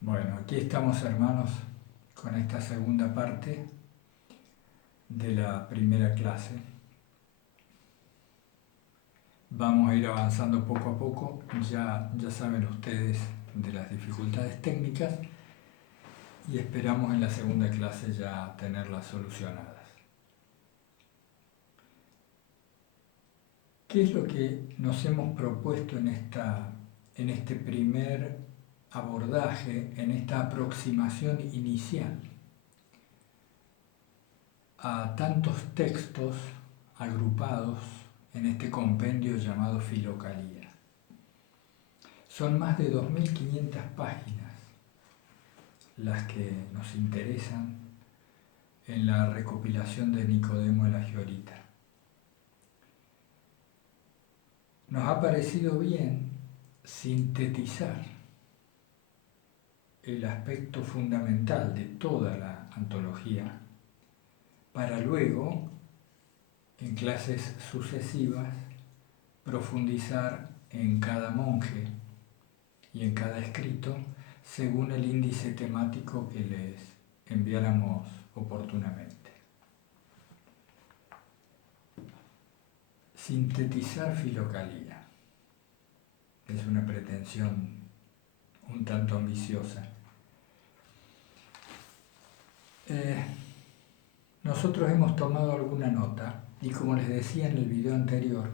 Bueno, aquí estamos, hermanos, con esta segunda parte de la primera clase. Vamos a ir avanzando poco a poco. Ya saben ustedes de las dificultades técnicas y esperamos en la segunda clase ya tenerlas solucionadas. ¿Qué es lo que nos hemos propuesto en este primer abordaje, en esta aproximación inicial a tantos textos agrupados en este compendio llamado Filocalía? Son más de 2.500 páginas las que nos interesan en la recopilación de Nicodemo el Agiorita. Nos ha parecido bien sintetizar el aspecto fundamental de toda la antología para luego, en clases sucesivas, profundizar en cada monje y en cada escrito según el índice temático que les enviáramos oportunamente. Sintetizar Filocalía es una pretensión un tanto ambiciosa. Nosotros hemos tomado alguna nota y, como les decía en el video anterior,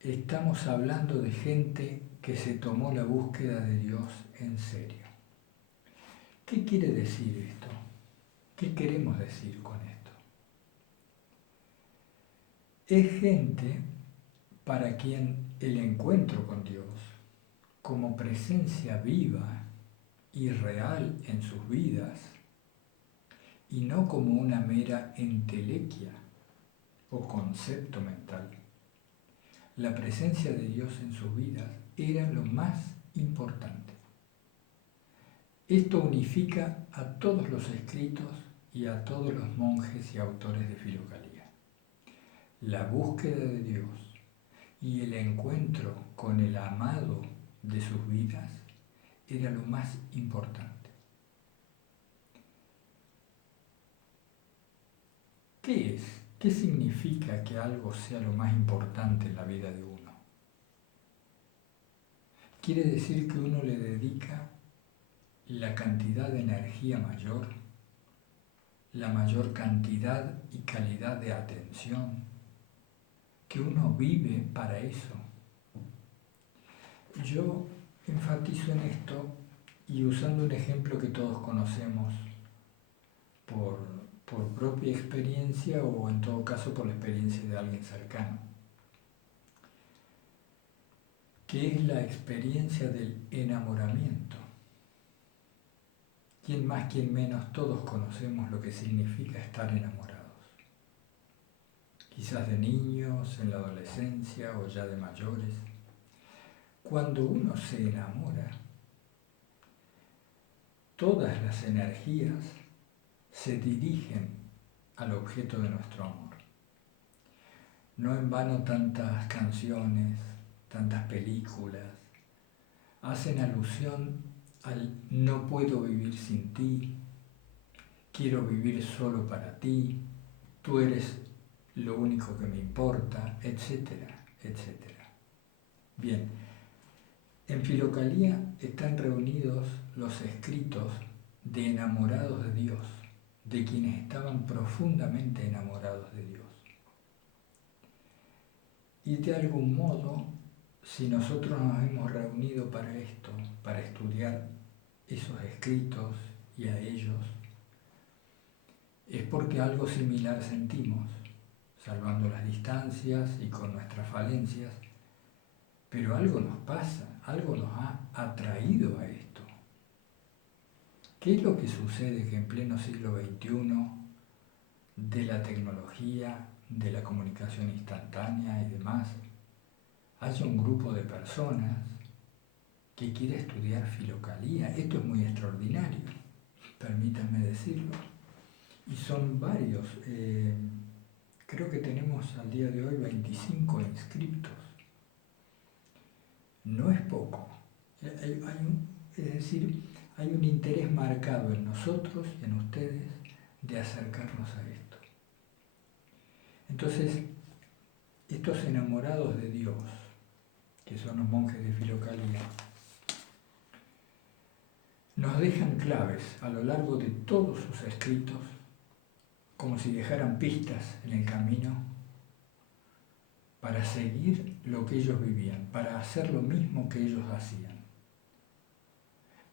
estamos hablando de gente que se tomó la búsqueda de Dios en serio. ¿Qué quiere decir esto? ¿Qué queremos decir con esto? Es gente para quien el encuentro con Dios, como presencia viva y real en sus vidas, y no como una mera entelequia o concepto mental, la presencia de Dios en sus vidas era lo más importante. Esto unifica a todos los escritos y a todos los monjes y autores de Filocalía. La búsqueda de Dios y el encuentro con el amado de sus vidas era lo más importante. ¿Qué es? ¿Qué significa que algo sea lo más importante en la vida de uno? Quiere decir que uno le dedica la cantidad de energía mayor, la mayor cantidad y calidad de atención, que uno vive para eso. Yo enfatizo en esto y usando un ejemplo que todos conocemos por propia experiencia o en todo caso por la experiencia de alguien cercano, que es la experiencia del enamoramiento. Quien más, quien menos, todos conocemos lo que significa estar enamorados. Quizás de niños, en la adolescencia o ya de mayores. Cuando uno se enamora, todas las energías se dirigen al objeto de nuestro amor. No en vano tantas canciones, tantas películas hacen alusión al no puedo vivir sin ti, quiero vivir solo para ti, tú eres lo único que me importa, etcétera, etcétera. Bien, en Filocalía están reunidos los escritos de enamorados de Dios, de quienes estaban profundamente enamorados de Dios. Y de algún modo, si nosotros nos hemos reunido para esto, para estudiar esos escritos y a ellos, es porque algo similar sentimos, salvando las distancias y con nuestras falencias, pero algo nos pasa, algo nos ha atraído a esto. ¿Qué es lo que sucede que en pleno siglo XXI, de la tecnología, de la comunicación instantánea y demás, haya un grupo de personas que quiere estudiar Filocalía? Esto es muy extraordinario, permítanme decirlo. y son varios. Creo que tenemos al día de hoy 25 inscriptos. No es poco. Es decir, hay un interés marcado en nosotros y en ustedes de acercarnos a esto. Entonces, estos enamorados de Dios, que son los monjes de Filocalía, nos dejan claves a lo largo de todos sus escritos, como si dejaran pistas en el camino para seguir lo que ellos vivían, para hacer lo mismo que ellos hacían.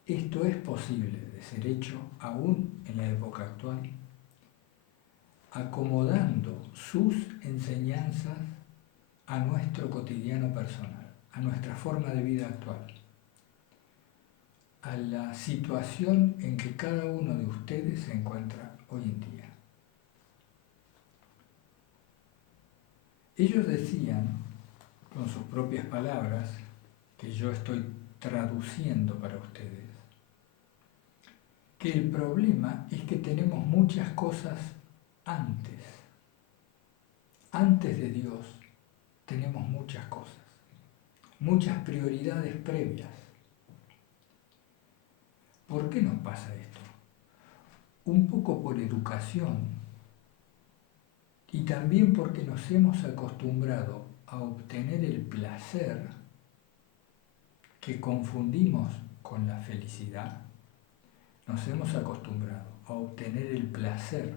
Esto es posible de ser hecho aún en la época actual, acomodando sus enseñanzas a nuestro cotidiano personal, a nuestra forma de vida actual, a la situación en que cada uno de ustedes se encuentra hoy en día. Ellos decían, con sus propias palabras, que yo estoy traduciendo para ustedes, que el problema es que tenemos muchas cosas antes. Antes de Dios tenemos muchas cosas, muchas prioridades previas. ¿Por qué nos pasa esto? Un poco por educación y también porque nos hemos acostumbrado a obtener el placer que confundimos con la felicidad. Nos hemos acostumbrado a obtener el placer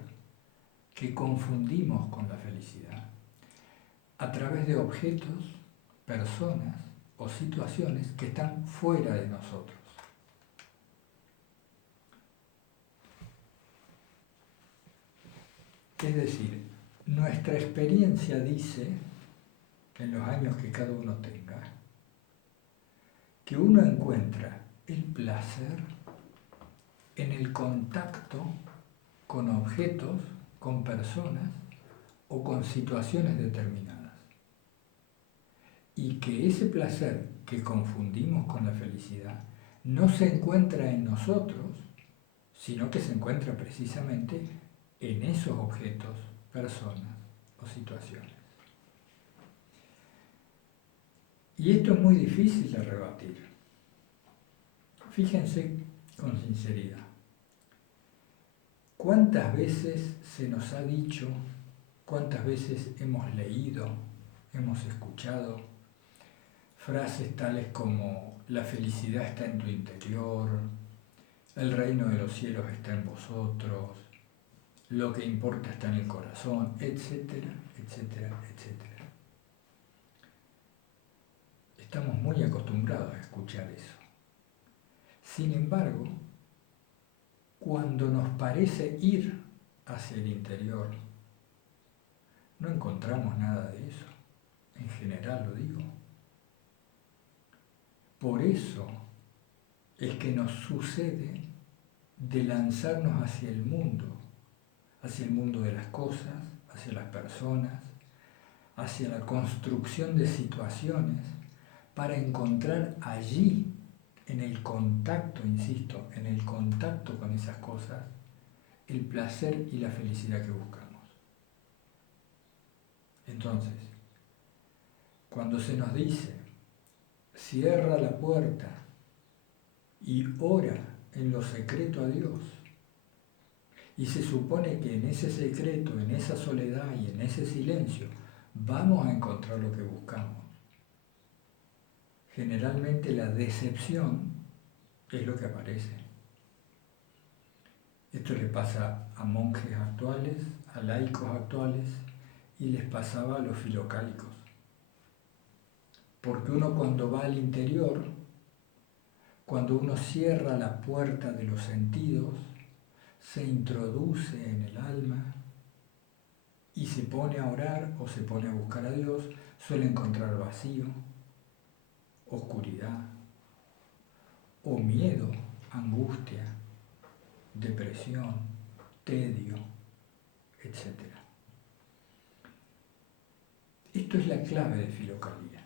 que confundimos con la felicidad a través de objetos, personas o situaciones que están fuera de nosotros. Es decir, nuestra experiencia dice, en los años que cada uno tenga, que uno encuentra el placer en el contacto con objetos, con personas o con situaciones determinadas. Y que ese placer que confundimos con la felicidad no se encuentra en nosotros, sino que se encuentra precisamente en esos objetos, personas o situaciones. Y esto es muy difícil de rebatir. Fíjense con sinceridad. ¿Cuántas veces se nos ha dicho, cuántas veces hemos leído, hemos escuchado frases tales como la felicidad está en tu interior, el reino de los cielos está en vosotros, lo que importa está en el corazón, etcétera, etcétera, etcétera? Estamos muy acostumbrados a escuchar eso. Sin embargo, cuando nos parece ir hacia el interior, no encontramos nada de eso. En general lo digo. Por eso es que nos sucede de lanzarnos hacia el mundo de las cosas, hacia las personas, hacia la construcción de situaciones, para encontrar allí, en el contacto, insisto, en el contacto con esas cosas, el placer y la felicidad que buscamos. Entonces, cuando se nos dice, cierra la puerta y ora en lo secreto a Dios, y se supone que en ese secreto, en esa soledad y en ese silencio, vamos a encontrar lo que buscamos. Generalmente la decepción es lo que aparece. Esto le pasa a monjes actuales, a laicos actuales, y les pasaba a los filocálicos. Porque uno cuando va al interior, cuando uno cierra la puerta de los sentidos, se introduce en el alma y se pone a orar o se pone a buscar a Dios, suele encontrar vacío, oscuridad, o miedo, angustia, depresión, tedio, etc. Esto es la clave de Filocalía.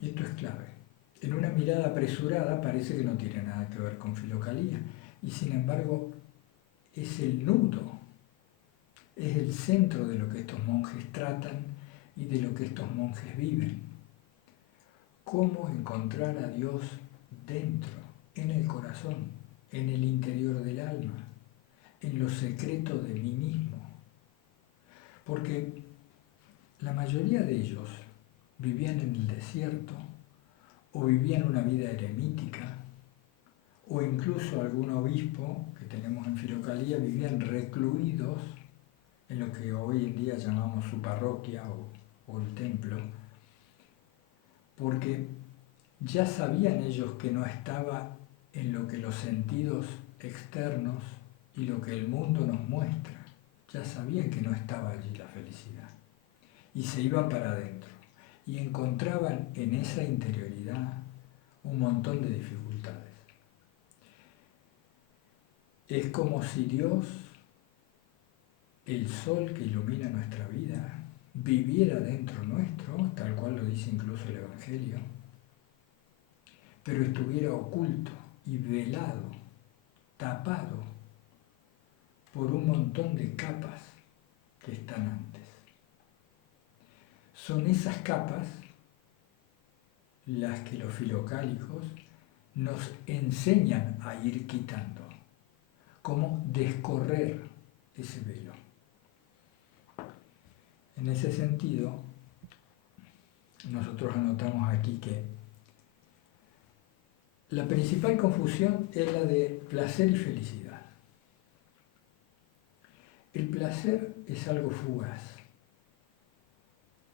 Esto es clave. En una mirada apresurada parece que no tiene nada que ver con Filocalía, y sin embargo es el nudo, es el centro de lo que estos monjes tratan y de lo que estos monjes viven. Cómo encontrar a Dios dentro, en el corazón, en el interior del alma, en lo secreto de mí mismo. Porque la mayoría de ellos vivían en el desierto o vivían una vida eremítica, o incluso algún obispo que tenemos en Filocalía vivían recluidos en lo que hoy en día llamamos su parroquia o el templo, porque ya sabían ellos que no estaba en lo que los sentidos externos y lo que el mundo nos muestra. Ya sabían que no estaba allí la felicidad. Y se iban para adentro. Y encontraban en esa interioridad un montón de dificultades. Es como si Dios, el sol que ilumina nuestra vida, viviera dentro nuestro, tal cual lo dice incluso el Evangelio, pero estuviera oculto y velado, tapado por un montón de capas que están antes. Son esas capas las que los filocálicos nos enseñan a ir quitando, cómo descorrer ese velo. En ese sentido, nosotros anotamos aquí que la principal confusión es la de placer y felicidad. El placer es algo fugaz.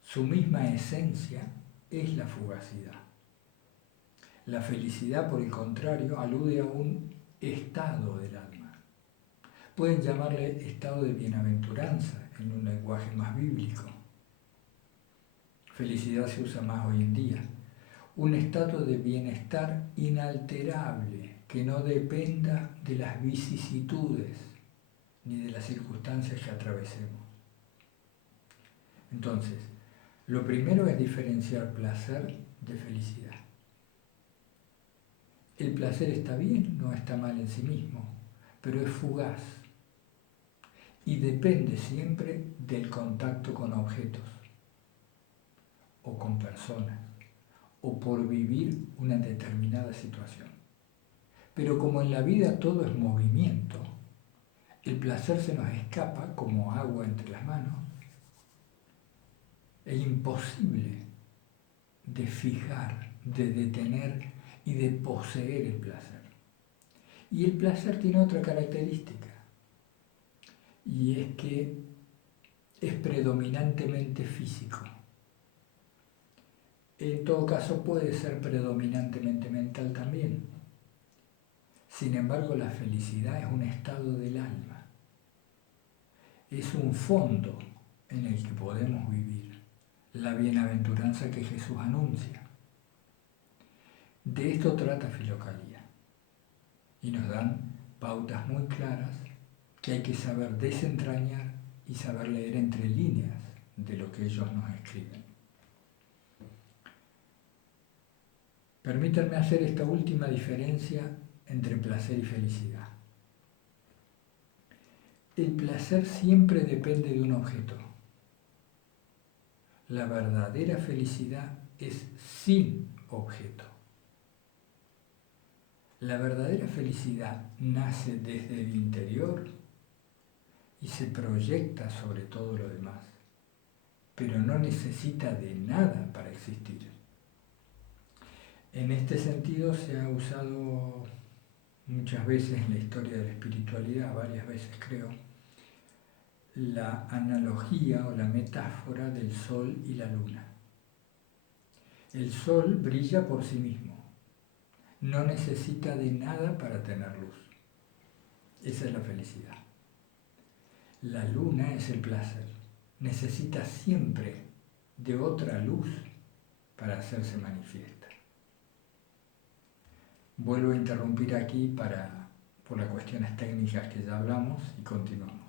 Su misma esencia es la fugacidad. La felicidad, por el contrario, alude a un estado del alma. Pueden llamarle estado de bienaventuranza en un lenguaje más bíblico. Felicidad se usa más hoy en día. Un estado de bienestar inalterable, que no dependa de las vicisitudes ni de las circunstancias que atravesemos. Entonces, lo primero es diferenciar placer de felicidad. El placer está bien, no está mal en sí mismo, pero es fugaz y depende siempre del contacto con objetos o con personas o por vivir una determinada situación. Pero como en la vida todo es movimiento, el placer se nos escapa como agua entre las manos. Es imposible de fijar, de detener y de poseer el placer. Y el placer tiene otra característica, y es que es predominantemente físico. En todo caso puede ser predominantemente mental también. Sin embargo, la felicidad es un estado del alma. Es un fondo en el que podemos vivir la bienaventuranza que Jesús anuncia. De esto trata Filocalía. Y nos dan pautas muy claras que hay que saber desentrañar y saber leer entre líneas de lo que ellos nos escriben. Permítanme hacer esta última diferencia entre placer y felicidad. El placer siempre depende de un objeto. La verdadera felicidad es sin objeto. La verdadera felicidad nace desde el interior y se proyecta sobre todo lo demás, pero no necesita de nada para existir. En este sentido se ha usado muchas veces en la historia de la espiritualidad, varias veces creo, la analogía o la metáfora del sol y la luna. El sol brilla por sí mismo, no necesita de nada para tener luz. Esa es la felicidad. La luna es el placer, necesita siempre de otra luz para hacerse manifiesta. Vuelvo a interrumpir aquí por las cuestiones técnicas que ya hablamos y continuamos.